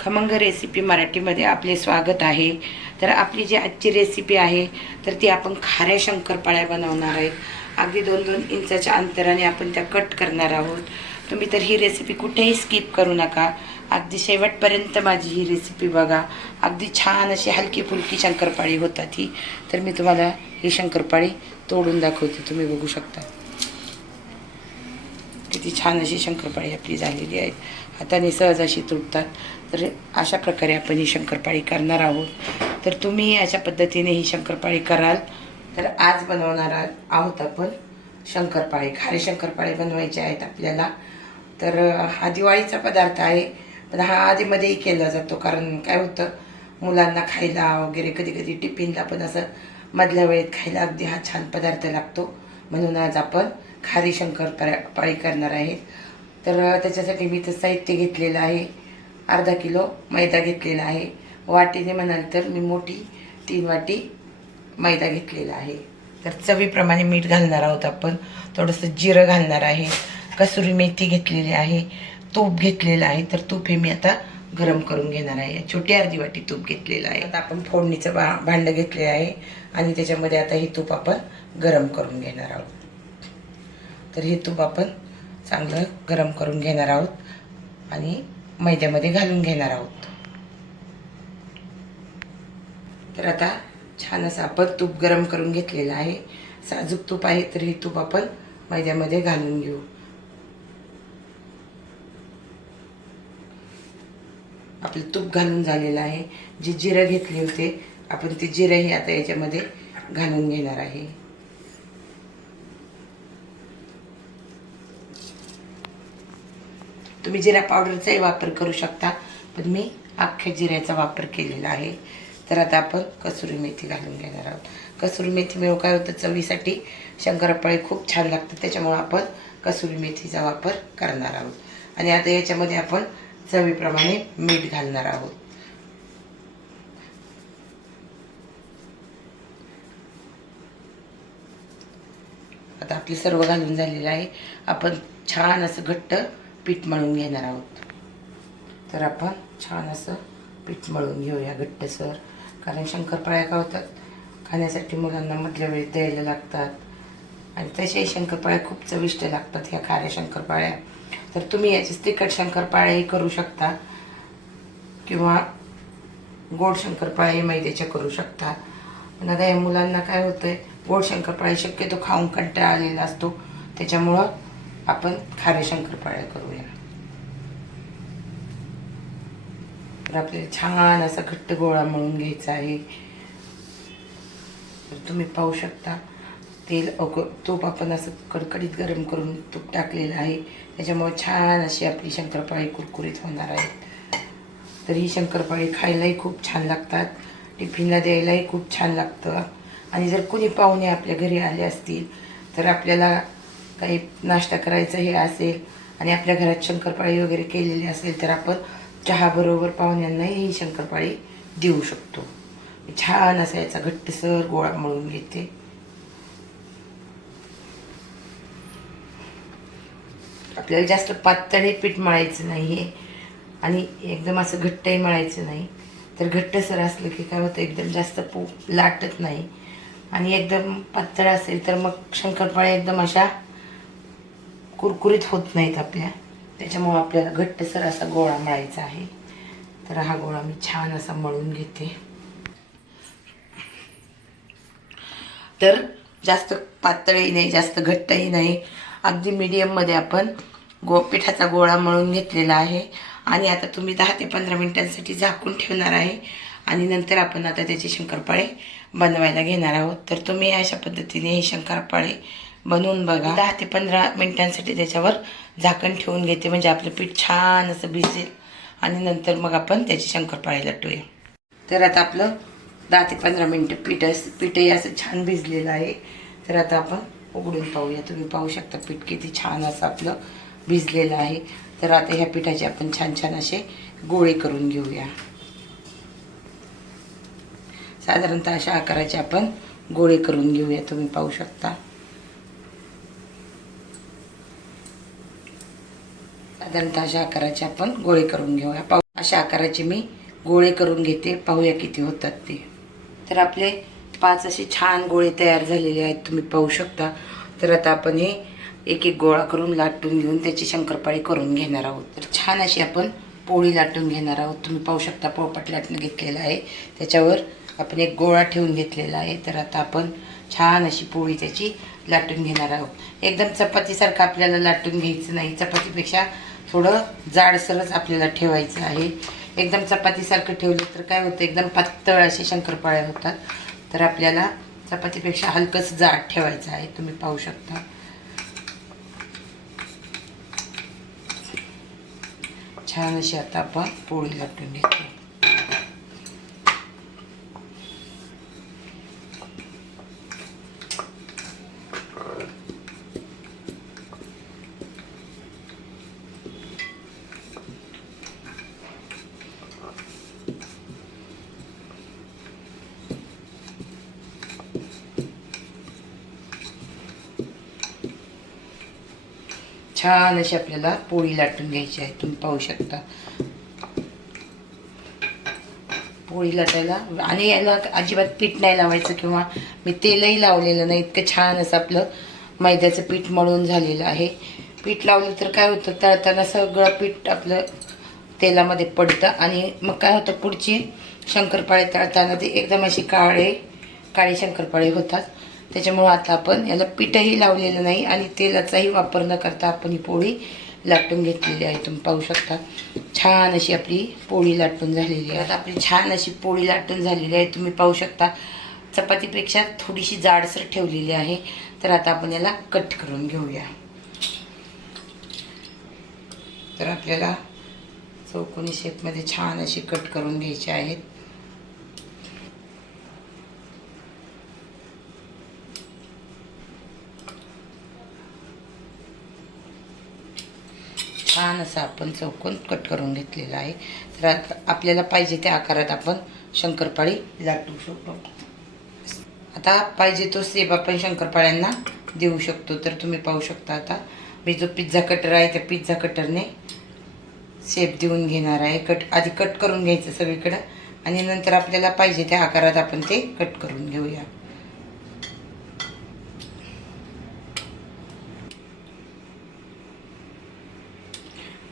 खमंग रेसिपी मराठीमध्ये आपले स्वागत आहे. तर आपली जी आजची रेसिपी आहे तर ती आपण खाऱ्या शंकरपाळ्या बनवणार आहेत अगदी दोन दोन इंचाच्या अंतराने आपण त्या कट करणार आहोत. तुम्ही तर ही रेसिपी कुठेही स्किप करू नका. अगदी शेवटपर्यंत माझी ही रेसिपी बघा. अगदी छान अशी हलकी फुलकी शंकरपाळी होतात ही. तर मी तुम्हाला ही शंकरपाळी तोडून दाखवते. तुम्ही बघू शकता. किती छान अशी शंकरपाळी आपली झालेली आहे. हाताने सहज अशी तुटतात. तर अशा प्रकारे आपण ही शंकरपाळी करणार आहोत. तर तुम्ही अशा पद्धतीने ही शंकरपाळी कराल. तर आज बनवणार आहोत आपण शंकरपाळी. खारे शंकरपाळी बनवायचे आहेत आपल्याला. तर हा दिवाळीचा पदार्थ आहे. पण हा आधीमध्येही केला जातो. कारण काय होतं? मुलांना खायला वगैरे कधी कधी टिफिनला पण असं मधल्या वेळेत खायला अगदी हा छान पदार्थ लागतो. म्हणून आज आपण खारी शंकर पाळी करणार आहेत. तर त्याच्यासाठी मी तर साहित्य घेतलेलं आहे. अर्धा किलो मैदा घेतलेला आहे. वाटीने म्हणाल तर मी मोठी तीन वाटी मैदा घेतलेला आहे. तर चवीप्रमाणे मीठ घालणार आहोत आपण. थोडंसं जिरं घालणार आहे. कसुरी मेथी घेतलेली आहे. तूप घेतलेलं आहे. तर तूप हे मी आता गरम करून घेणार आहे. छोटी अर्धी वाटी तूप घेतलेलं आहे. आता आपण फोडणीचं भा भांडं घेतलेलं आहे. आणि त्याच्यामध्ये आता हे तूप आपण गरम करून घेणार आहोत. तर हे तूप आपण चांगलं गरम करून घेणार आहोत. आणि मैद्यामध्ये घालून घेणार आहोत. तर आता छान असं आपण तूप गरम करून घेतलेलं आहे. साजूक तूप आहे तर हे तूप आपण मैद्यामध्ये घालून घेऊ. आपलं तूप घालून झालेलं आहे. जे जिरं घेतले होते आपण ते जिरंही आता याच्यामध्ये घालून घेणार आहे. तुम्ही जिरा पावडरचाही वापर करू शकता पण मी अख्ख्या जिऱ्याचा वापर केलेला आहे. तर आता आपण कसुरी मेथी घालून घेणार आहोत. कसुरी मेथी मिळू काय होतं? चवीसाठी शंकरपाळे खूप छान लागतं त्याच्यामुळं आपण कसुरी मेथीचा वापर करणार आहोत. आणि आता याच्यामध्ये आपण चवीप्रमाणे मीठ घालणार आहोत. आता आपली सर्व घालून झालेलं आहे. आपण छान असं घट्ट पीठ मळून घेणार आहोत. तर आपण छान असं पीठ मळून घेऊया घट्टसर कारण शंकरपाळ्या काय होतात? खाण्यासाठी मुलांना मधल्या वेळेत द्यायला लागतात. आणि तशाही शंकरपाळ्या खूप चविष्ट लागतात ह्या खाऱ्या शंकरपाळ्या. तर तुम्ही याचे तिखट शंकरपाळ्याही करू शकता. किंवा गोड शंकरपाळ्याही मैद्याच्या करू शकता. पण आता या मुलांना काय होतंय? गोड शंकरपाळी शक्यतो खाऊन कंटाळा आलेला असतो. त्याच्यामुळं आपण खारे शंकरपाळ्या करूया. तर आपल्याला छान असा घट्ट गोळा मळून घ्यायचा आहे. तर तुम्ही पाहू शकता. तेल अग तूप आपण असं कडकडीत गरम करून तूप टाकलेलं आहे. त्याच्यामुळे छान अशी आपली शंकरपाळी कुरकुरीत होणार आहे. तर ही शंकरपाळी खायलाही खूप छान लागतात. टिफिनला द्यायलाही खूप छान लागतं. आणि जर कुणी पाहुणे आपल्या घरी आले असतील तर आपल्याला काही नाश्ता करायचं हे असेल आणि आपल्या घरात शंकरपाळी वगैरे केलेली असेल तर आपण चहाबरोबर पाहुण्यांनाही ही शंकरपाळी देऊ शकतो. छान असा याचा घट्टसर गोळा मळून घेते. आपल्याला जास्त पातळही पीठ मळायचं नाही आहे आणि एकदम असं घट्टही मळायचं नाही. तर घट्टसर असलं की काय होतं एकदम जास्त पू लाटत नाही. आणि एकदम पातळ असेल तर मग शंकरपाळ्या एकदम अशा कुरकुरीत होत नाहीत आपल्या. त्याच्यामुळं आपल्याला घट्टसर असा गोळा मळायचा आहे. तर हा गोळा मी छान असा मळून घेते. तर जास्त पातळही नाही जास्त घट्टही नाही. अगदी मीडियममध्ये आपण गो पिठाचा गोळा मळून घेतलेला आहे. आणि आता तुम्ही दहा ते पंधरा मिनटांसाठी झाकून ठेवणार आहे. आणि नंतर आपण आता त्याचे शंकरपाळे बनवायला घेणार आहोत. तर तुम्ही अशा पद्धतीने हे शंकरपाळे बनवून बघा. दहा ते पंधरा मिनटांसाठी त्याच्यावर झाकण ठेवून घेते. म्हणजे आपलं पीठ छान असं भिजेल. आणि नंतर मग आपण त्याचे शंकरपाळे लटूया तर आता आपलं दहा ते पंधरा मिनटं पीठ असं पीठही असं छान भिजलेलं आहे. तर आता आपण उघडून पाहूया. तुम्ही पाहू शकता पीठ किती छान असं आपलं भिजलेलं आहे. तर आता ह्या पिठाचे आपण छान छान असे गोळे करून घेऊया. साधारणतः अशा आकाराचे आपण गोळे करून घेऊया. तुम्ही पाहू शकता. साधारणतः अशा आकाराचे आपण गोळे करून घेऊया. पाहू अशा आकाराचे मी गोळे करून घेते. पाहूया किती होतात ते. तर आपले पाच असे छान गोळे तयार झालेले आहेत तुम्ही पाहू शकता. तर आता आपण हे एक एक गोळा करून लाटून घेऊन त्याची शंकरपाळी करून घेणार आहोत. तर छान अशी आपण पोळी लाटून घेणार आहोत. तुम्ही पाहू शकता पोळपाट लाटून घेतलेलं आहे. त्याच्यावर आपण एक गोळा ठेवून घेतलेला आहे. तर आता आपण छान अशी पोळी त्याची लाटून घेणार आहोत. एकदम चपातीसारखं आपल्याला लाटून घ्यायचं नाही. चपातीपेक्षा थोडं जाडसरच आपल्याला ठेवायचं आहे. एकदम चपातीसारखं ठेवलं तर काय होतं? एकदम पातळ असे शंकरपाळ्या होतात. तर आपल्याला चपातीपेक्षा हलकंच जाड ठेवायचं आहे तुम्ही पाहू शकता. छान अशी आता आपण पोळी लाटून घेतो छान अशी आपल्याला पोळी लाटून घ्यायची आहे. तुम्ही पाहू शकता. पोळी लाटायला आणि याला अजिबात पीठ नाही लावायचं किंवा मी तेलही लावलेलं नाही. इतकं छान असं आपलं मैद्याचं पीठ मळून झालेलं आहे. पीठ लावलं तर काय होतं? तळताना सगळं पीठ आपलं तेलामध्ये पडतं आणि मग काय होतं? पुढची शंकरपाळे तळताना ते एकदम अशी काळे काळे शंकरपाळे होतात. त्याच्यामुळं आता आपण याला पीठही लावलेलं नाही आणि तेलाचाही वापर न करता आपण ही पोळी लाटून घेतलेली आहे. तुम्ही पाहू शकता. छान अशी आपली पोळी लाटून झालेली आहे. आता आपली छान अशी पोळी लाटून झालेली आहे. तुम्ही पाहू शकता. चपातीपेक्षा थोडीशी जाडसर ठेवलेली आहे. तर आता आपण याला कट करून घेऊया. तर आपल्याला चौकोनी शेपमध्ये छान अशी कट करून घ्यायची आहेत. छान असा आपण चौकोन कट करून घेतलेला आहे. तर आता आपल्याला पाहिजे त्या आकारात आपण शंकरपाळी लाटू शकतो. आता पाहिजे तो सेब आपण शंकरपाळ्यांना देऊ शकतो. तर तुम्ही पाहू शकता आता मी जो पिझ्झा कटर आहे त्या पिझ्झा कटरने शेप देऊन घेणार आहे. कट आधी कट करून घ्यायचं सगळीकडं आणि नंतर आपल्याला पाहिजे त्या आकारात आपण ते कट करून घेऊया.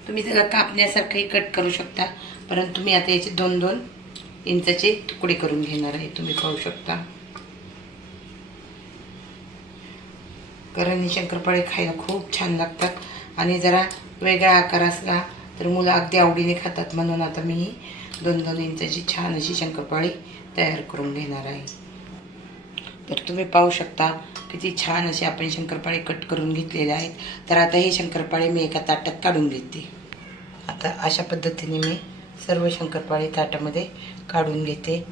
तुम्ही त्याला कापण्यासारखंही कट करू शकता. परंतु मी आता याचे दोन दोन इंचाचे तुकडे करून घेणार आहे. तुम्ही पाहू शकता. कारण हे शंकरपाळे खायला खूप छान लागतात. आणि जरा वेगळा आकार असला तर मुलं अगदी आवडीने खातात. म्हणून आता मी ही दोन दोन इंचाची छान अशी शंकरपाळी तयार करून घेणार आहे. तर तुम्ही पाहू शकता किती छान असे आपण शंकरपाळे कट करून घेतलेले आहेत. तर आता हे शंकरपाळे मी एका ताटात काढून घेते. आता अशा पद्धतीने मी सर्व शंकरपाळे ताटामध्ये काढून घेते.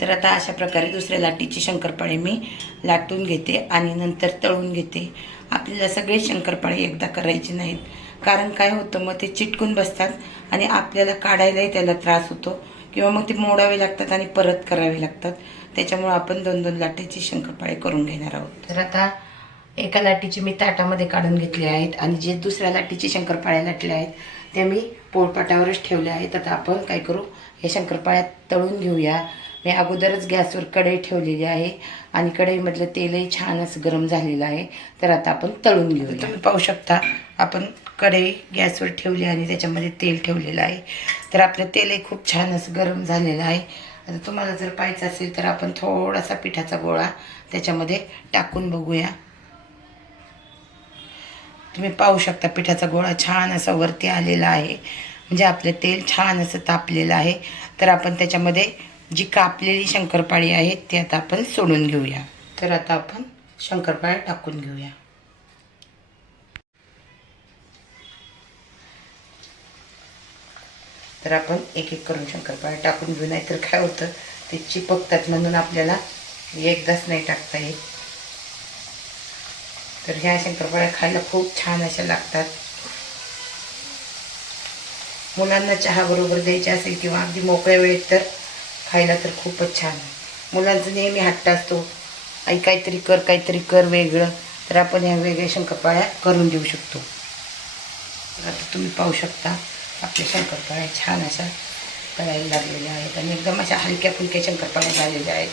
तर आता अशा प्रकारे दुसऱ्या लाटीचे शंकरपाळे मी लाटून घेते आणि नंतर तळून घेते. आपल्याला सगळे शंकरपाळे एकदा करायचे नाहीत. कारण काय होतं मग ते चिटकून बसतात आणि आपल्याला काढायलाही त्याला त्रास होतो. किंवा मग ते मोडावे लागतात आणि परत करावे लागतात. त्याच्यामुळं आपण दोन दोन लाटीची शंकरपाळे करून घेणार आहोत. तर आता एका लाटीची मी ताटामध्ये काढून घेतले आहेत आणि जे दुसऱ्या लाटीची शंकरपाळ्या लाटल्या आहेत त्या मी पोळपाटावरच ठेवल्या आहेत. आता आपण काय करू? हे शंकरपाळ्या तळून घेऊया. मी अगोदरच गॅसवर कढई ठेवलेली आहे आणि कढईमधलं तेलही छान असं गरम झालेलं आहे. तर आता आपण तळून घेऊ तुम्ही पाहू शकता आपण कढई गॅसवर ठेवली आणि त्याच्यामध्ये तेल ठेवलेलं आहे. तर आपलं तेलही खूप छान असं गरम झालेलं आहे. आता तुम्हाला जर पाहायचं असेल तर आपण थोडासा पिठाचा गोळा त्याच्यामध्ये टाकून बघूया. तुम्ही पाहू शकता पिठाचा गोळा छान असा वरती आलेला आहे. म्हणजे आपलं तेल छान असं तापलेलं आहे. तर आपण त्याच्यामध्ये जी कापलेली शंकरपाळी आहे ती आता आपण सोडून घेऊया. तर आता आपण शंकरपाळ्या टाकून घेऊया. तर आपण एक एक करून शंकरपाळ्या टाकून घेऊ नाही तर काय होतं ते चिपकतात म्हणून आपल्याला एकदाच नाही टाकता येत. तर ह्या शंकरपाळ्या खायला खूप छान अशा लागतात. मुलांना चहा बरोबर द्यायचे असेल किंवा अगदी मोकळ्या वेळेत तर खायला तर खूपच छान मुलांचं नेहमी हट्ट असतो आई काहीतरी कर काहीतरी कर वेगळं तर आपण ह्या वेगळ्या शंकरपाळ्या करून देऊ शकतो. आता तुम्ही पाहू शकता आपल्या शंकरपाळ्या छान अशा तळायला लागलेल्या आहेत आणि एकदम अशा हलक्या फुलक्या शंकरपाळ्या झालेल्या आहेत.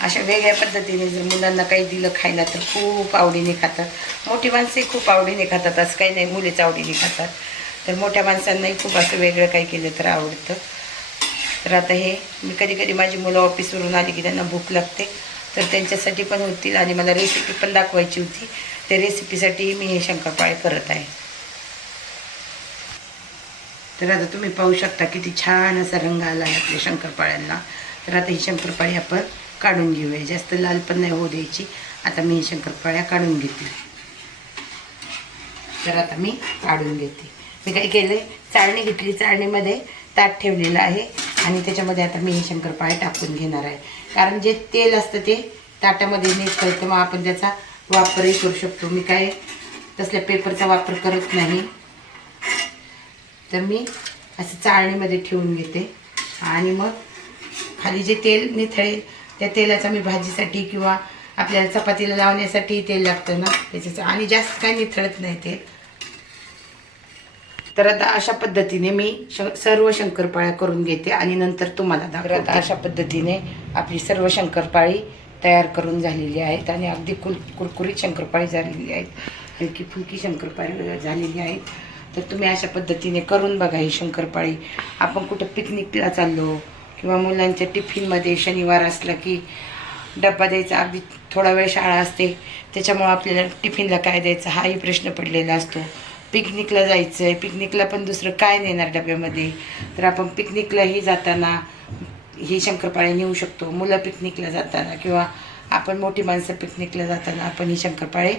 अशा वेगळ्या पद्धतीने जर मुलांना काही दिलं खायला तर खूप आवडीने खातात. मोठी माणसे खूप आवडीने खातात असं काही नाही मुलेच आवडीने खातात. तर मोठ्या माणसांनाही खूप असं वेगळं काही केलं तर आवडतं. तर आता हे मी कधी कधी माझी मुलं ऑफिसवरून आली की त्यांना भूक लागते. तर त्यांच्यासाठी पण होतील आणि मला रेसिपी पण दाखवायची होती. त्या रेसिपीसाठी मी हे शंकरपाळे करत आहे. तर आता तुम्ही पाहू शकता किती छान असा रंग आला आहे आपल्या शंकरपाळ्यांना. तर आता ही शंकरपाळी आपण काढून घेऊया. जास्त लाल पण नाही होऊ द्यायची. आता मी ही शंकरपाळ्या काढून घेते. तर आता मी काढून घेते. मी काय केलं चाळणी घेतली. चाळणीमध्ये ताट ठेवलेलं आहे. आणि त्याच्यामध्ये आता मी शंकरपाळे टाकून घेणार आहे. कारण जे तेल असतं ते ताटामध्ये निघतं मग आपण त्याचा वापरही करू शकतो. मी काय तसल्या पेपरचा वापर करत नाही. तर मी असं चाळणीमध्ये ठेवून घेते. आणि मग खाली जे तेल निथळेल त्या तेलाचा मी भाजीसाठी किंवा आपल्याला चपातीला लावण्यासाठी तेल लागतं ना त्याच्याचं. आणि जास्त काही निथळत नाही तेल. तर आता अशा पद्धतीने मी श सर्व शंकरपाळ्या करून घेते आणि नंतर तुम्हाला दाखवते आता अशा पद्धतीने आपली सर्व शंकरपाळी तयार करून झालेली आहेत आणि अगदी कुल कुरकुरीत शंकरपाळी झालेली आहेत. हलकी फुलकी शंकरपाळी झालेली आहेत. तर तुम्ही अशा पद्धतीने करून बघा ही शंकरपाळी. आपण कुठं पिकनिकला चाललो किंवा मुलांच्या टिफिनमध्ये शनिवार असला की डब्बा द्यायचा अगदी थोडा वेळ शाळा असते त्याच्यामुळं आपल्याला टिफिनला काय द्यायचं हाही प्रश्न पडलेला असतो. पिकनिकला जायचं आहे पिकनिकला पण दुसरं काय नेणार डब्यामध्ये? तर आपण पिकनिकलाही जाताना ही शंकरपाळे नेऊ शकतो. मुलं पिकनिकला जाताना किंवा आपण मोठी माणसं पिकनिकला जाताना आपण ही शंकरपाळे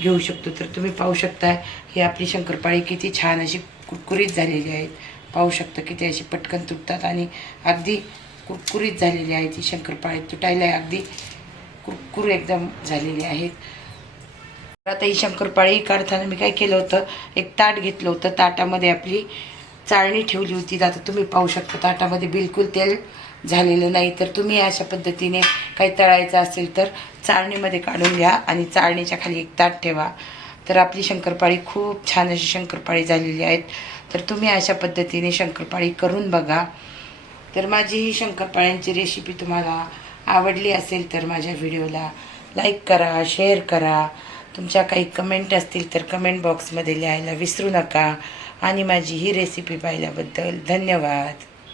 घेऊ शकतो. तर तुम्ही पाहू शकता ही आपली शंकरपाळी किती छान अशी कुरकुरीत झालेली आहेत. पाहू शकता किती अशी पटकन तुटतात आणि अगदी कुरकुरीत झालेली आहे ती शंकरपाळी. तुटायला अगदी कुरकुर एकदम झालेली आहेत. आता ही शंकरपाळी काढताना मी काय केलं होतं एक ताट घेतलं होतं. ताटामध्ये आपली चाळणी ठेवली होती. आता तुम्ही पाहू शकता ताटामध्ये बिलकुल तेल झालेलं नाही. तर तुम्ही अशा पद्धतीने काही तळायचं असेल तर चाळणीमध्ये काढून घ्या आणि चाळणीच्या खाली एक ताट ठेवा. तर आपली शंकरपाळी खूप छान अशी शंकरपाळी झालेली आहेत. तर तुम्ही अशा पद्धतीने शंकरपाळी करून बघा. तर माझी ही शंकरपाळ्यांची रेसिपी तुम्हाला आवडली असेल तर माझ्या व्हिडिओला लाईक करा शेअर करा. तुमच्या काही कमेंट असतील तर कमेंट बॉक्समध्ये लिहायला विसरू नका. आणि माझी ही रेसिपी पाहिल्याबद्दल धन्यवाद.